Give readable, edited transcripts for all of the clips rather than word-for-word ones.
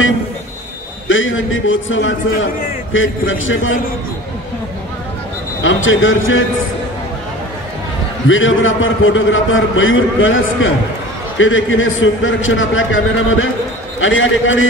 अंतिम दहीहंडी महोत्सवाचं थेट प्रक्षेपण आमचे घरचेच व्हिडिओग्राफर फोटोग्राफर मयूर कळसकर हे देखील हे सुंदर क्षण आपल्या कॅमेरामध्ये आणि या ठिकाणी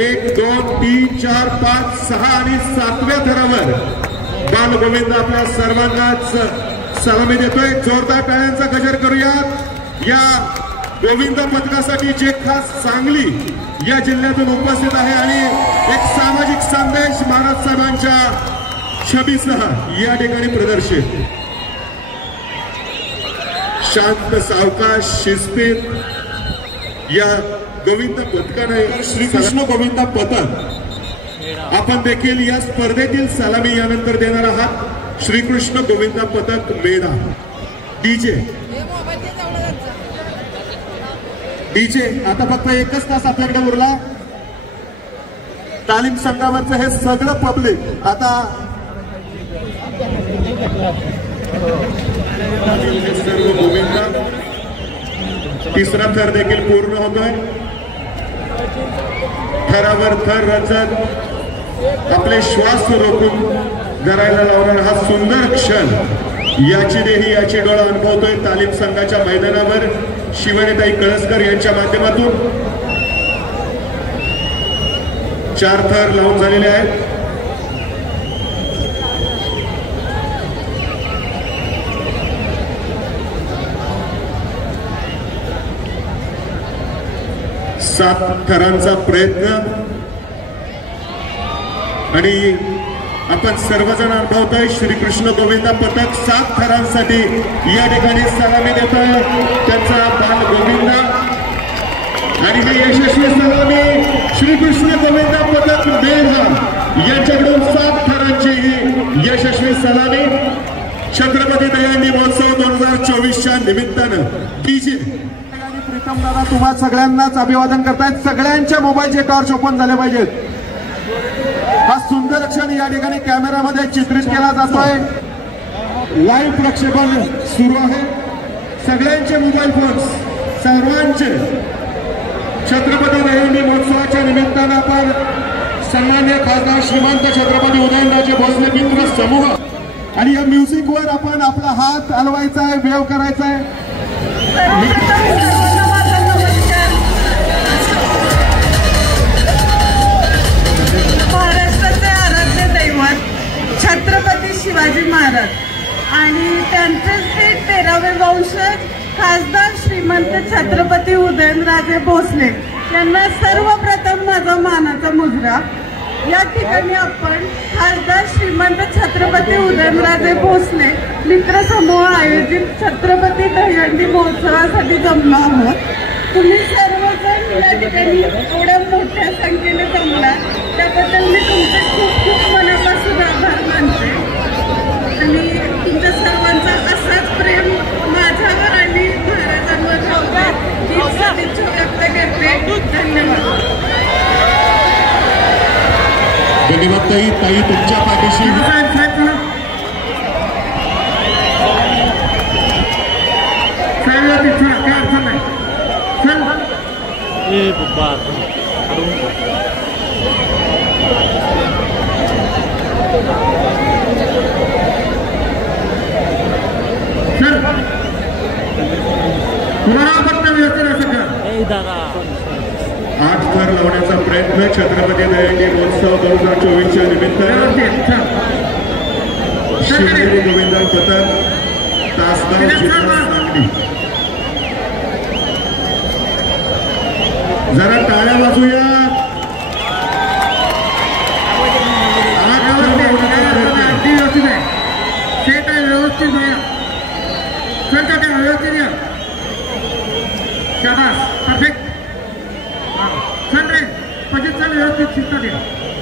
1 2 3 4 5 6 आणि 7व्या थरावर बाल गोविंद आपल्या सर्वांनाच सलामी देतोय। जोरदार टाळ्यांचा गजर करूयात या गोविंद पथकासाठी जे खास सांगली या जिल्ह्यातून उपस्थित आहे आणि एक सामाजिक संदेश महाराज साहेबांच्या छबीसह या ठिकाणी प्रदर्शित। शांत सावकाश शिस्तीत या गोविंद पथकाने श्रीकृष्ण गोविंद पथक आपण देखील या स्पर्धेतील सलामी यानंतर देणार आहात। श्रीकृष्ण गोविंद पथक मेढा डीजे आता फक्त एकच तास आपल्याकडे उरला। तालीम संघावरचं हे सगळं पब्लिक आता सर्व गोविंद तिसरा थर देखील पूर्ण होतोय। थरावर थर रचत आपले श्वास रोखून धरायला लावणारा हा सुंदर क्षण याची देही याची डोळा अनुभवतोय तालीम संघाच्या मैदानावर शिवानीताई कळसकर यांच्या माध्यमातून। 4 थर लावून झालेले आहेत। सात थरांचा प्रयत्न आणि आपण सर्वजण अनुभवतोय श्रीकृष्ण गोविंद पथक 7 थरांसाठी या ठिकाणी सलामी देतोय त्यांचा बाल गोविंद आणि ही यशस्वी सलामी श्रीकृष्ण गोविंद पथक मेढा यांच्याकडून 7 थरांची ही यशस्वी सलामी छत्रपती दहीहंडी महोत्सव 2024च्या निमित्तानं डीजे प्रीतम दादा तुम्हा सगळ्यांनाच अभिवादन करतायत। सगळ्यांच्या मोबाईलचे टॉर्च ओपन झाले पाहिजेत। हा सुंदर क्षण या ठिकाणी कॅमेरामध्ये चित्रित केला जातोय। लाईव्ह प्रक्षेपण सुरू आहे। सगळ्यांचे मोबाईल फोन्स सर्वांचे छत्रपती दहीहंडी महोत्सवाच्या निमित्तानं आपण सन्मान्य खासदार श्रीमंत छत्रपती उदयनराजे भोसले मित्र समूह आणि या म्युझिकवर आपण आपला हात हलवायचा आहे, वेव्ह करायचा आहे। महाराष्ट्राचे आराध्य दैवत छत्रपती शिवाजी महाराज आणि त्यांचे ते 13वे वंशज खासदार श्रीमंत छत्रपती उदयनराजे भोसले यांना सर्वप्रथम माझा मानाचा मुजरा। या ठिकाणी आपण खासदार श्रीमंत छत्रपती उदयनराजे भोसले मित्र समूह आयोजित छत्रपती दहीहंडी महोत्सवासाठी जमलो आहोत। तुम्ही सर्वजण या ठिकाणी एवढ्या मोठ्या संख्येने जमला त्याबद्दल मी तुमचे खूप खूप मनापासून आभार मानते आणि तुमच्या सर्वांचा असाच प्रेम माझ्यावर आणि महाराजांवर राहूया ही सदिच्छा व्यक्त करते। धन्यवाद। धन्यवाद ताई तुमच्या पाठीशी आठ थर लावण्याचा प्रयत्न छत्रपती दहीहंडी महोत्सव 2024च्या निमित्तानं शिवाजी गोविंद पथक तासगाव जिल्हा सांगली। जरा टाळ्या वाजूया। परफेक्ट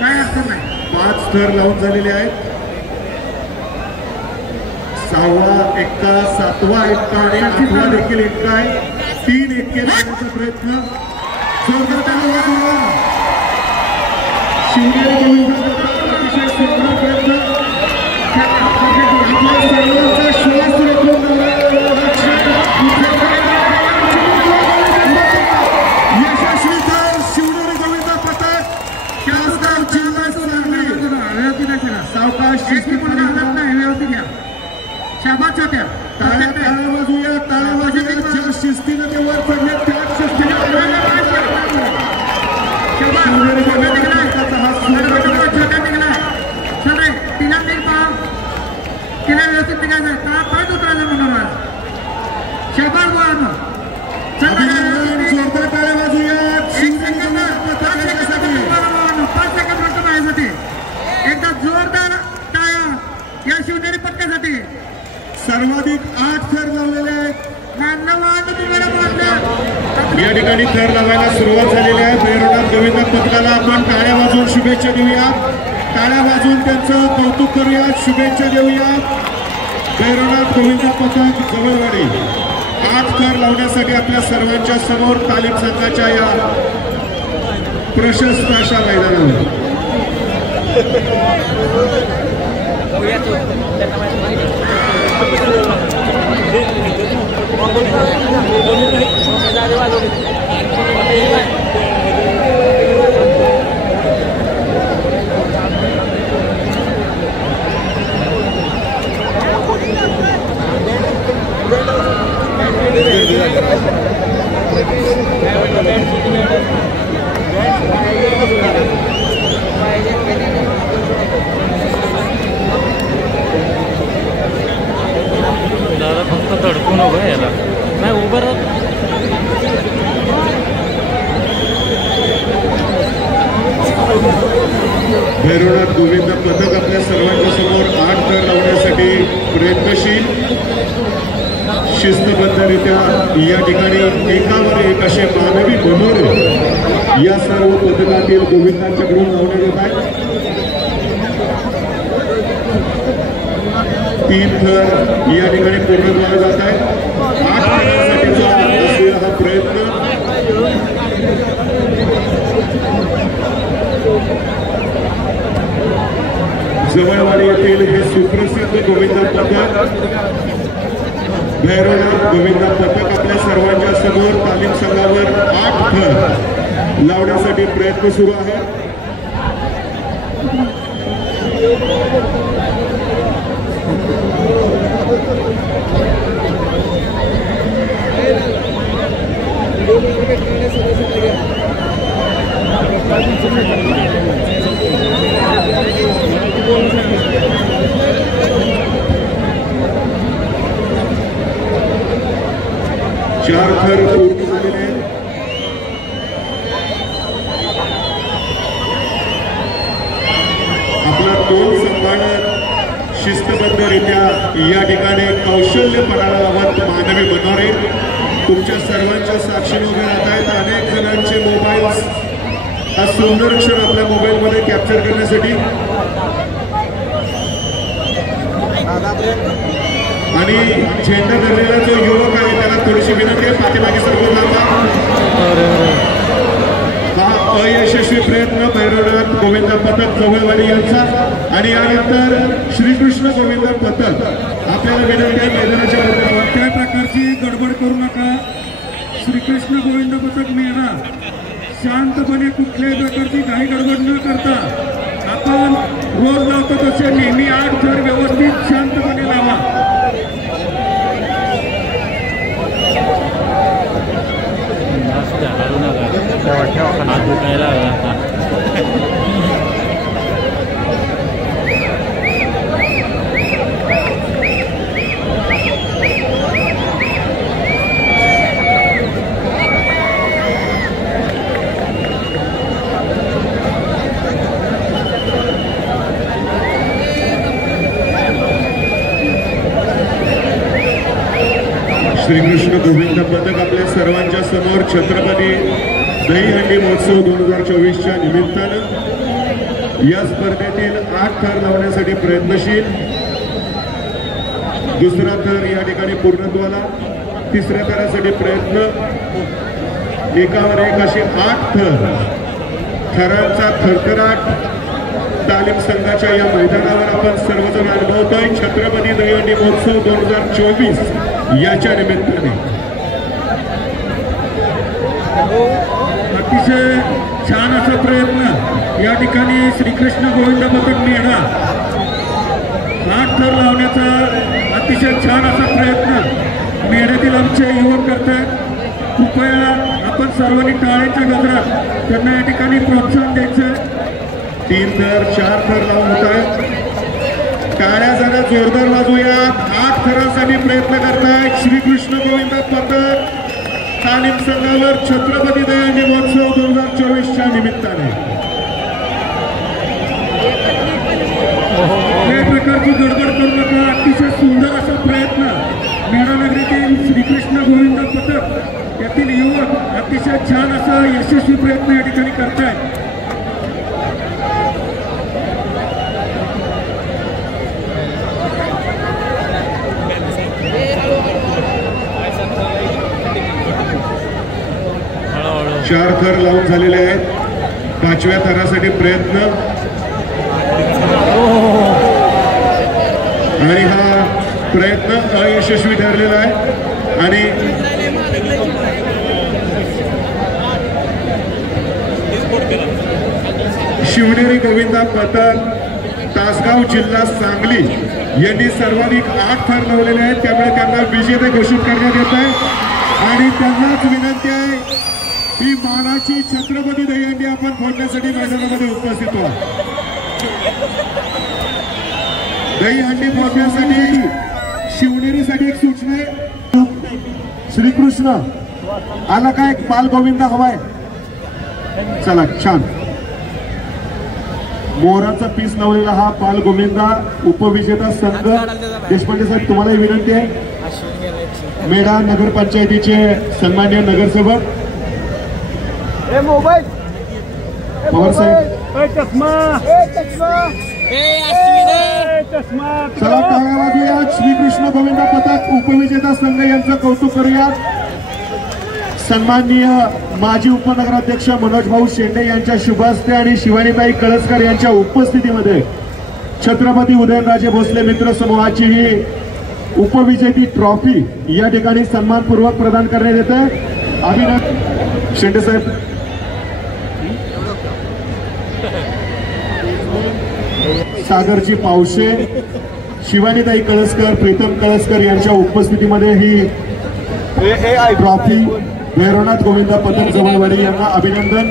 काय अडचण नाही। 5 थर लावून झालेले आहेत। 6वा एक्का 7वा एक्का आणि 8वा देखील एक्का आहे। 3 एक्के लावण्याचा प्रयत्न शिवनेरी गोविंद अतिशय सुंदर प्रयत्न श्वास रोखून यशस्वी तर शिवनेरी गोविंद शिस्तीमध्ये हलत नाही, व्यवस्थित घ्या. शाबास छोट्या. टाळ्या वाजूया, टाळ्या वाजूया. ज्या शिस्तीनं ते वर पडले त्याच शिस्तीने छोट्या निघलाय. छोटे तिला निघ पहा, तिला व्यवस्थित निघायचं. का परत उतरायचं म्हणून शाबास बोला. जोरदार टाळ्या वाजूया. 5 सेकंद फक्त पाहायसाठी. एकदा जोरदार टाळ्या या शिवनेरी पथकासाठी. सर्वाधिक 8 थर लावलेले आहेत. तुम्हाला या ठिकाणी थर लावायला सुरुवात झालेली आहे. भैरवनाथ गोविंद पथकाला आपण टाळ्या वाजवून शुभेच्छा देऊया. टाळ्या वाजवून त्यांचं कौतुक करूया, शुभेच्छा देऊया. भैरवनाथ गोविंद पथक जवळवाडी 8 थर लावण्यासाठी आपल्या सर्वांच्या समोर तालीम संघाच्या या प्रशस्त अशा मैदानावर दादा फक्त धडकून उभं याला नाही उभं राहत. भैरवनाथ गोविंद पथक आपल्या सर्वांच्या समोर 8 थर लावण्यासाठी प्रयत्नशील, शिस्तबद्धरित्या या ठिकाणी एकावर एक असे मानवी मनोरे या सर्व पथकातील गोविंदांच्याकडून लावण्यात येत आहेत. 3 थर या ठिकाणी पूर्ण केले जात आहेत. 8 थरांसाठीचा असलेला हा प्रयत्न जवळवाडी येथील हे सुप्रसिद्ध गोविंद पथक भैरवनाथ गोविंद पथक आपल्या सर्वांच्या समोर तालीम संघावर 8 थर लावण्यासाठी प्रयत्न सुरू आहे. चार थर पूर्ण झालेले आहेत. आपला तोल सांभाळत शिस्तबद्धरित्या या ठिकाणी कौशल्यपणाला लावत मानवी बनणारे तुमच्या सर्वांच्या साक्षीने उभे राहत आहेत. अनेक जणांचे मोबाईल्स हा सुंदर क्षण आपल्या मोबाईलमध्ये कॅप्चर करण्यासाठी आणि झेंडा धरलेला जो युवक आहे त्याला थोडीशी विनंती आहे, पाठीमागे सरकून लावा. हा अयशस्वी प्रयत्न भैरवनाथ गोविंद पथक जवळवाडी यांचा आणि यानंतर श्रीकृष्ण गोविंद पथक आपल्याला विनंती आहे मैदानाच्या कोणत्याही प्रकारची गडबड करू नका. श्रीकृष्ण गोविंद पथक मेळा शांतपणे कुठल्याही प्रकारची काही गडबड न करता आपण रोज लावतो तसे नेहमी 8 थर व्यवस्थित शांतपणे लावा. हात दुखायला लागला. श्रीकृष्ण गोविंद पथक आपल्या सर्वांच्या समोर छत्रपती दहीहंडी महोत्सव 2024च्या निमित्तानं या स्पर्धेतील 8 थर लावण्यासाठी प्रयत्नशील. दुसरा थर या ठिकाणी पूर्णत्वाला, तिसऱ्या थरासाठी प्रयत्न, एकावर एक असे 8 थरांचा थरथराट तालीम संघाच्या या मैदानावर आपण सर्वजण अनुभवतोय. छत्रपती दहीहंडी महोत्सव 2024 याच्या निमित्ताने अतिशय छान असा प्रयत्न या ठिकाणी श्रीकृष्ण गोविंद पथक मेळा 8 थर लावण्याचा अतिशय छान असा प्रयत्न मेढ्यातील आमचे युवक करतात. कृपया आपण सर्वांनी टाळ्यांच्या गजरात त्यांना या ठिकाणी प्रोत्साहन द्यायचं. 3 थर 4 थर लावून होत आहेत. टाळ्या जरा जोरदार वाजवूयात. 8 थरांसाठी प्रयत्न करतायत श्रीकृष्ण गोविंद पथक तालीम संघावर छत्रपती दयाळजी महोत्सव 2024च्या निमित्ताने. या प्रकारची गडबड करू नका. अतिशय सुंदर असा प्रयत्न मेढानगरीतील श्रीकृष्ण गोविंद पथक यातील युवक अतिशय छान असा यशस्वी प्रयत्न या ठिकाणी करतायत. चार थर लावून झालेले आहेत. 5व्या थरासाठी प्रयत्न आणि हा प्रयत्न अयशस्वी ठरलेला आहे. आणि शिवनेरी गोविंदा पथक तासगाव जिल्हा सांगली यांनी सर्वाधिक 8 थर लावलेले आहेत. त्यामुळे त्यांना विजेते घोषित करण्यात येत आहे. आणि त्यांनाच विनंती आहे ही मानाची छत्रपती दहीहंडी आपण फोडण्यासाठी मैदानामध्ये उपस्थित व्हा. दहीहंडी फोडण्यासाठी शिवनेरीसाठी एक सूचना आहे. श्रीकृष्ण आला का एक बाल गोविंदा हवाय. चला छान. मोराचा पीस लावलेला हा बाल गोविंदा उपविजेता संघ. देशपांडे साहेब तुम्हालाही विनंती आहे. मेढा नगरपंचायतीचे सन्मान्य नगरसेवक पवार साहेब चला टाळ्या वाजूयात. श्रीकृष्ण गोविंदा पथक उपविजेता संघ यांचं कौतुक करूयात. सन्माननीय माजी उपनगराध्यक्ष मनोज भाऊ शेंडे यांच्या शुभ हस्ते आणि शिवानीताई कळसकर यांच्या उपस्थितीमध्ये छत्रपती उदयनराजे भोसले मित्र समूहाची ही उपविजेती ट्रॉफी या ठिकाणी सन्मानपूर्वक प्रदान करण्यात येते. अभिनंदन शेंडे साहेब. सागरची पावशे शिवानीताई कळसकर प्रीतम कळसकर यांच्या उपस्थितीमध्ये ही ट्रॉफी भैरवनाथ गोविंदा पथक जवळवाडी यांना अभिनंदन.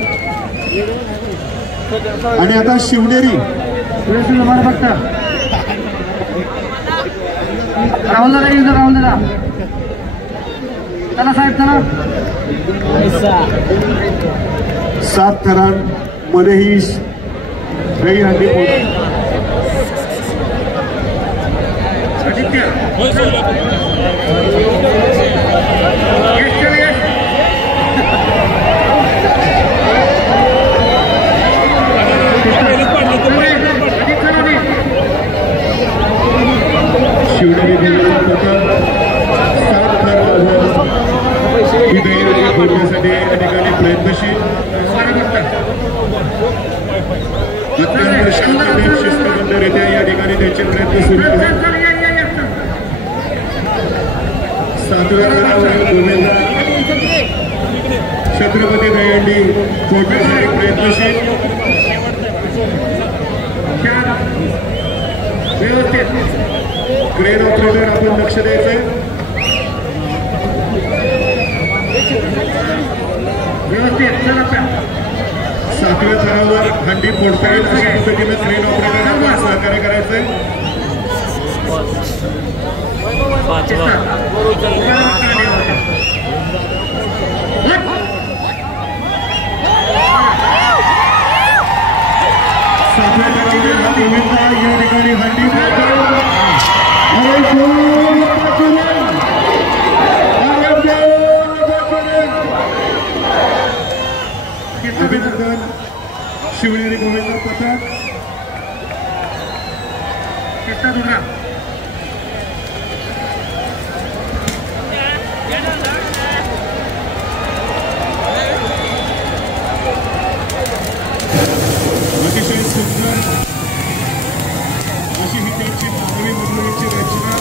आणि आता शिवनेरी राहुल दादा चला साहेब चला. 7 थरांमध्ये ही दहीहंडी शिवनेरी गोविंदा पथक 7 थर ही दहीहंडी फोडण्यासाठी या ठिकाणी प्रयत्नशील. अत्यंत शांततेत शिस्तबद्धरित्या या ठिकाणी त्यांचे प्रयत्न सुरू आहेत. 7व्या थरावरील गोविंदा छत्रपती दहीहंडी फोडण्यासाठी प्रयत्नशील. क्रेन ऑपरेटर आपण लक्ष द्यायचंय. व्यवस्थित 7व्या थरावर हंडी फोडता येईल अशा पद्धतीने क्रेन ऑपरेटरला सहकार्य करायचंय. 7व्या थरावरील हा गोविंदा या ठिकाणी हंडी फोडतोय. अभिनंदन शिवनेरी गोविंदा पथक. अतिशय सुंदर अशी ही त्यांची मानवी मंडळीची रचना.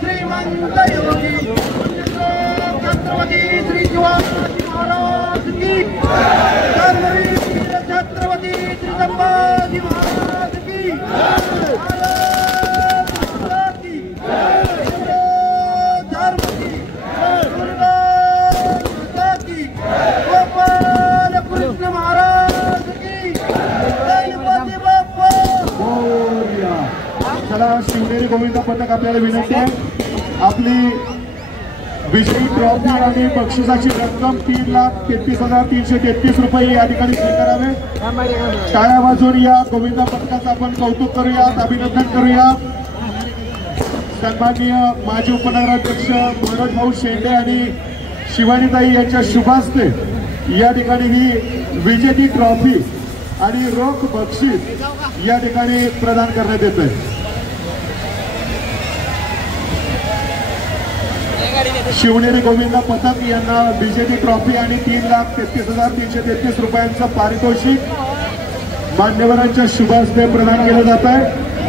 श्रीमंत योगी छत्रपती श्री शिवाजी महाराज की छत्रपती श्री संभाजी महाराज की गोपाल कृष्ण महाराज की गणपती बाप्पा. चला शिवनेरी गोविंद पथक आपल्याला विनंती आहे आपली विजयी ट्रॉफी आणि बक्षिसाची रक्कम 3,33,333 रुपये या ठिकाणी स्वीकारावे. टाळ्या वाजवून या गोविंद पथकाचं आपण कौतुक करूयात, अभिनंदन करूयात. सन्माननीय माजी उपनगराध्यक्ष मनोज भाऊ शेंडे आणि शिवानीताई यांच्या शुभास्ते या ठिकाणी ही विजेती ट्रॉफी आणि रोख बक्षीस या ठिकाणी प्रदान करण्यात येत आहे. शिवनेरी गोविंद पथक यांना विजेती ट्रॉफी आणि 3,33,333 रुपयांचं पारितोषिक मान्यवरांच्या शुभास्ते प्रदान केलं जात आहे.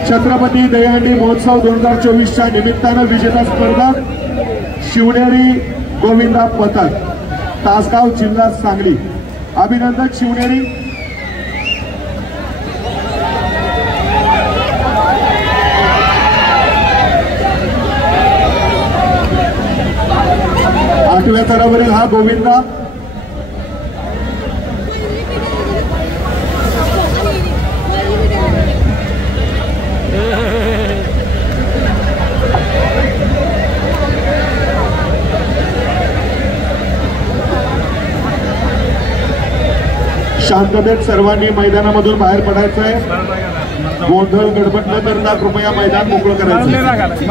छत्रपती दहीहंडी महोत्सव 2024च्या निमित्तानं विजेता स्पर्धा शिवनेरी गोविंदा पथक तासगाव जिल्हा सांगली. अभिनंदन शिवनेरी. आठव्या थरावरील हा गोविंदा शांततेत सर्वांनी मैदानामधून बाहेर पडायचं आहे. गोंधळ गडबड न करता कृपया मैदान मोकळं करायचं.